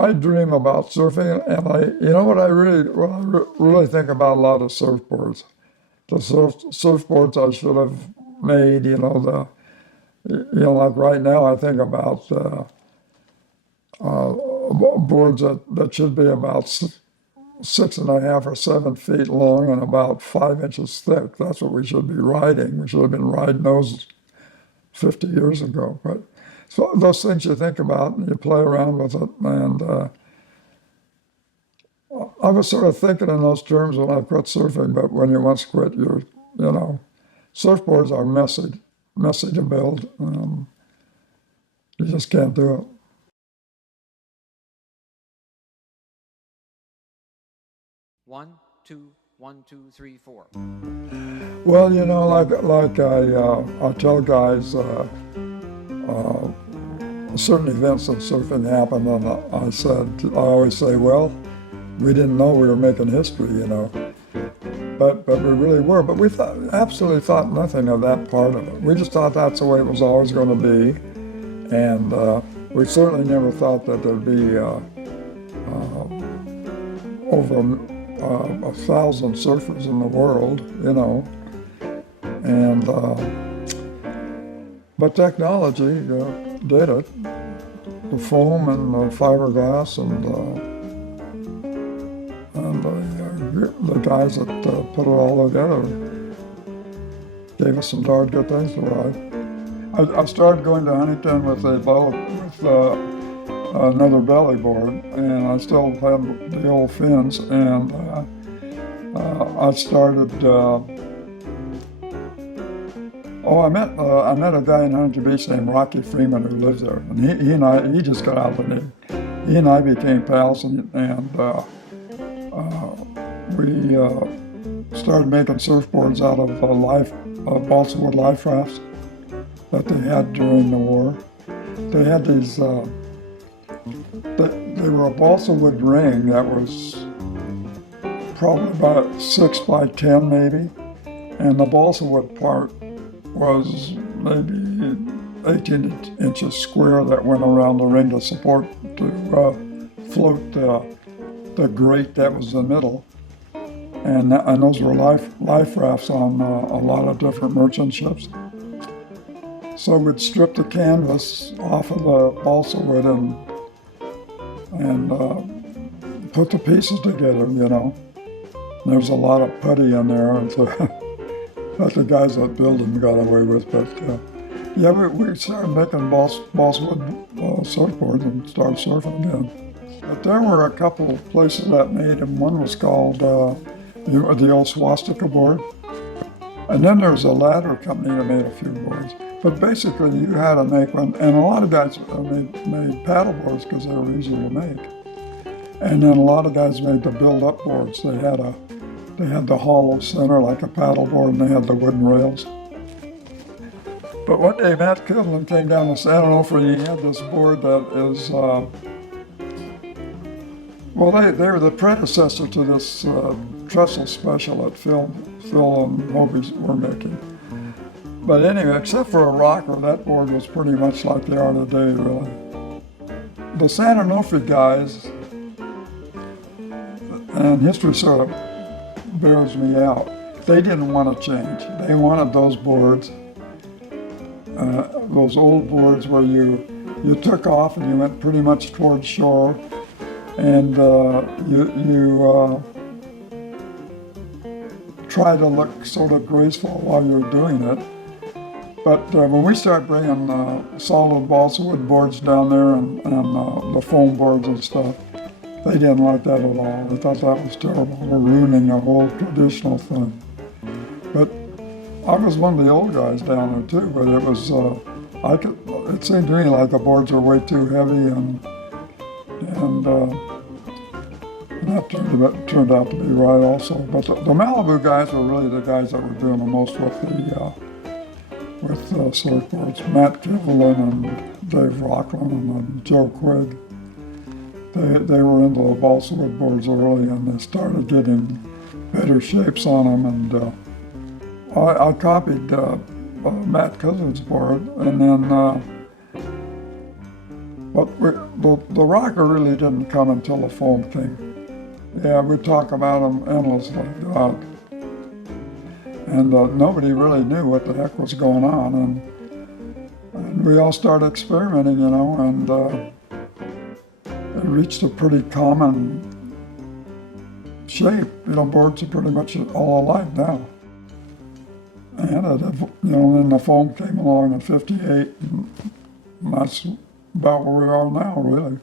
I dream about surfing, and you know what I really think about a lot of surfboards. The surfboards I should have made, like right now I think about boards that should be about 6.5 or 7 feet long and about 5 inches thick. That's what we should be riding. We should have been riding those 50 years ago. But so those things you think about and you play around with it. And I was sort of thinking in those terms when I quit surfing, but when you once quit, surfboards are messy to build. You just can't do it. One, two, 1, 2, 3, 4. Well, like I tell guys, certain events in surfing happened, and I always say, well, we didn't know we were making history, but we really were. But we absolutely thought nothing of that part of it. We just thought that's the way it was always going to be, and we certainly never thought that there'd be over 1,000 surfers in the world, and but technology did it. The foam and the fiberglass and the guys that put it all together gave us some darn good things to ride. I started going to Huntington with another belly board, and I still had the old fins, and I started. I met a guy in Huntington Beach named Rocky Freeman who lives there, and he just got out of the Navy. He and I became pals, and we started making surfboards out of balsa wood life rafts that they had during the war. They had these. They were a balsa wood ring that was probably about 6 by 10 maybe, and the balsa wood part was maybe 18 inches square that went around the ring to support, to float the grate that was the middle. And those were life rafts on a lot of different merchant ships. So we'd strip the canvas off of the balsa wood and put the pieces together, There's a lot of putty in there, and so that the guys that build them got away with. But we started making balsa wood surfboards and started surfing again. But there were a couple of places that made them. One was called the old swastika board. And then there's a ladder company that made a few boards. But basically you had to make one, and a lot of guys made paddle boards because they were easy to make. And then a lot of guys made the build-up boards. They had the hollow center like a paddle board, and they had the wooden rails. But one day Matt Kivlin came down to San Onofre, and he had this board that is, they were the predecessor to this trestle special that Phil and Hobie were making. But anyway, except for a rocker, that board was pretty much like they are today, really. The San Onofre guys, and history sort of bears me out, they didn't want to change. They wanted those boards, those old boards where you took off and you went pretty much towards shore, and you try to look sort of graceful while you're doing it. But when we start bringing solid balsa wood boards down there and the foam boards and stuff, they didn't like that at all. They thought that was terrible. We're ruining a whole traditional thing. But I was one of the old guys down there too, but it was, it seemed to me like the boards were way too heavy, and that turned out to be right also. But the Malibu guys were really the guys that were doing the most with surfboards. Matt Kivlin and Dave Rockland and Joe Quigg. They were into the balsa wood boards early, and they started getting better shapes on them. And I copied Matt Kivlin's board, and then But the rocker really didn't come until the foam came. Yeah, we talk about them endlessly. And nobody really knew what the heck was going on. And we all started experimenting, you know, and it reached a pretty common shape. You know, boards are pretty much all alike now. And then the foam came along in '58, and that's about where we are now, really.